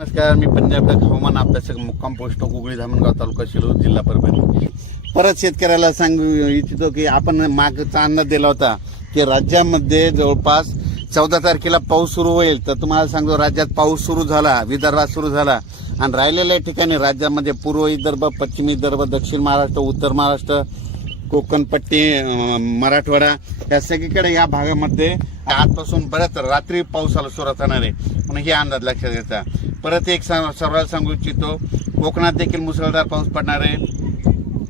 नमस्कार, मी पंजाब हवामान अभ्यासक मुक्काम पोस्ट गुगळी धामणगाव तालुका शिरूर जिल्हा परभणी. परत शेतकऱ्याला सांगू इच्छितो की आपण मागचा अंदाज दिला होता की राज्यामध्ये जवळपास 14 तारखेला पाऊस सुरू होईल. तर तुम्हाला सांगतो राज्यात पाऊस सुरू झाला, विदर्भात सुरू झाला आणि राहिलेल्या ठिकाणी राज्यामध्ये पूर्व विदर्भ, पश्चिम विदर्भ, दक्षिण महाराष्ट्र, उत्तर महाराष्ट्र, कोकणपट्टी, मराठवाडा या सगळीकडे या भागामध्ये आजपासून बऱ्याच रात्री पावसाला सुरुवात होणार आहे म्हणून हे अंदाज लक्षात घ्यायचा. परत एक सर्वांना सांगू इच्छितो, कोकणात देखील मुसळधार पाऊस पडणार आहे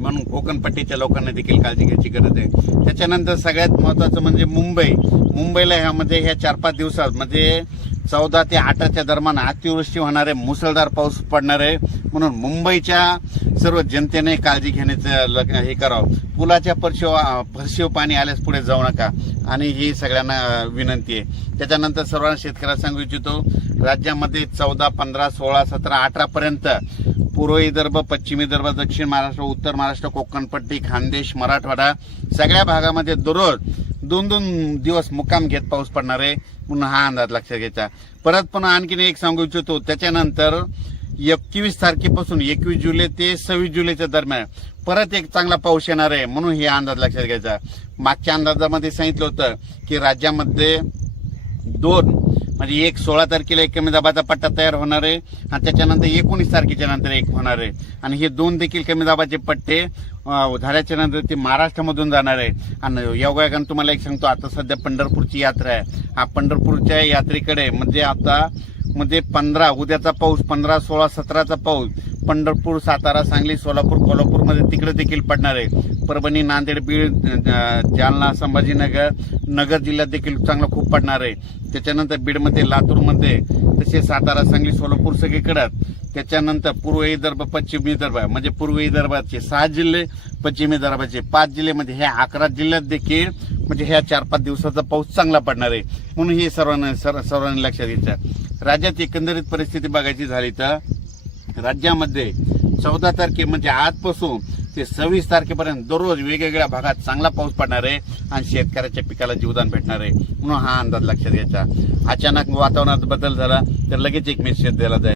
म्हणून कोकणपट्टीच्या लोकांना देखील काळजी घ्यायची गरज आहे. त्याच्यानंतर सगळ्यात महत्वाचं म्हणजे मुंबईला ह्यामध्ये ह्या 4-5 दिवसात म्हणजे 14 ते 8च्या दरम्यान अतिवृष्टी होणार आहे, मुसळधार पाऊस पडणार आहे म्हणून मुंबईच्या सर्व जनतेने काळजी घेण्याचं हे करावं. पुलाच्या फरशीव पाणी आल्यास पुढे जाऊ नका आणि ही सगळ्यांना विनंती आहे. त्याच्यानंतर सर्वांना शेतकऱ्याला सांगू इच्छितो, राज्यामध्ये 14, 15, 16, 17, 18 पर्यंत पूर्व विदर्भ, पश्चिम विदर्भ, दक्षिण महाराष्ट्र, उत्तर महाराष्ट्र, कोकणपट्टी, खानदेश, मराठवाडा सगळ्या भागामध्ये दररोज 2-2 दिवस मुक्काम घेत पाऊस पडणार आहे म्हणून हा अंदाज लक्षात घ्यायचा. परत पुन्हा आणखीन एक सांगू इच्छितो, त्याच्यानंतर 21 तारखेपासून 21 जुलै ते 26 जुलैच्या दरम्यान परत एक चांगला पाऊस येणार आहे म्हणून हे अंदाज लक्षात घ्यायचा. मागच्या अंदाजामध्ये सांगितलं होतं की राज्यामध्ये 2 म्हणजे एक 16 तारखेला एक कमी दाबाचा पट्टा तयार होणार आहे आणि त्याच्यानंतर 19 तारखेच्या नंतर एक होणार आहे आणि हे 2 देखील कमी दाबाचे पट्टे झाल्याच्या नंतर ते महाराष्ट्रामधून जाणार आहे. आणि योगायोगाने तुम्हाला एक सांगतो, आता सध्या पंढरपूरची यात्रा आहे. हा पंढरपूरच्या यात्रेकडे म्हणजे आता मध्ये 15 उद्याचा पाऊस, 15, 16, 17चा पाऊस पंढरपूर, सातारा, सांगली, सोलापूर, कोल्हापूरमध्ये तिकडे देखील पडणार आहे. परभणी, नांदेड, बीड, जालना, संभाजीनगर, नगर जिल्ह्यात देखील चांगला खूप पडणार आहे. त्याच्यानंतर बीडमध्ये, लातूरमध्ये, तसे सातारा, सांगली, सोलापूर सगळीकडे. त्याच्यानंतर पूर्व विदर्भ, पश्चिम विदर्भ म्हणजे पूर्व विदर्भाचे 6 जिल्हे, पश्चिम विदर्भाचे 5 जिल्हे म्हणजे ह्या 11 जिल्ह्यात देखील म्हणजे ह्या 4-5 दिवसाचा पाऊस चांगला पडणार आहे म्हणून हे सर्वांनी लक्षात घ्यायचं. राज्यात एकंदरीत परिस्थिती बघायची झाली तर राज्यामध्ये 14 तारखे म्हणजे आजपासून ते 26 तारखेपर्यंत दररोज वेगवेगळ्या भागात चांगला पाऊस पडणार आहे आणि शेतकऱ्याच्या पिकाला जीवदान भेटणार आहे म्हणून हा अंदाज लक्षात घ्यायचा. अचानक वातावरणात बदल झाला तर लगेच एक मेसेज दिला जाईल.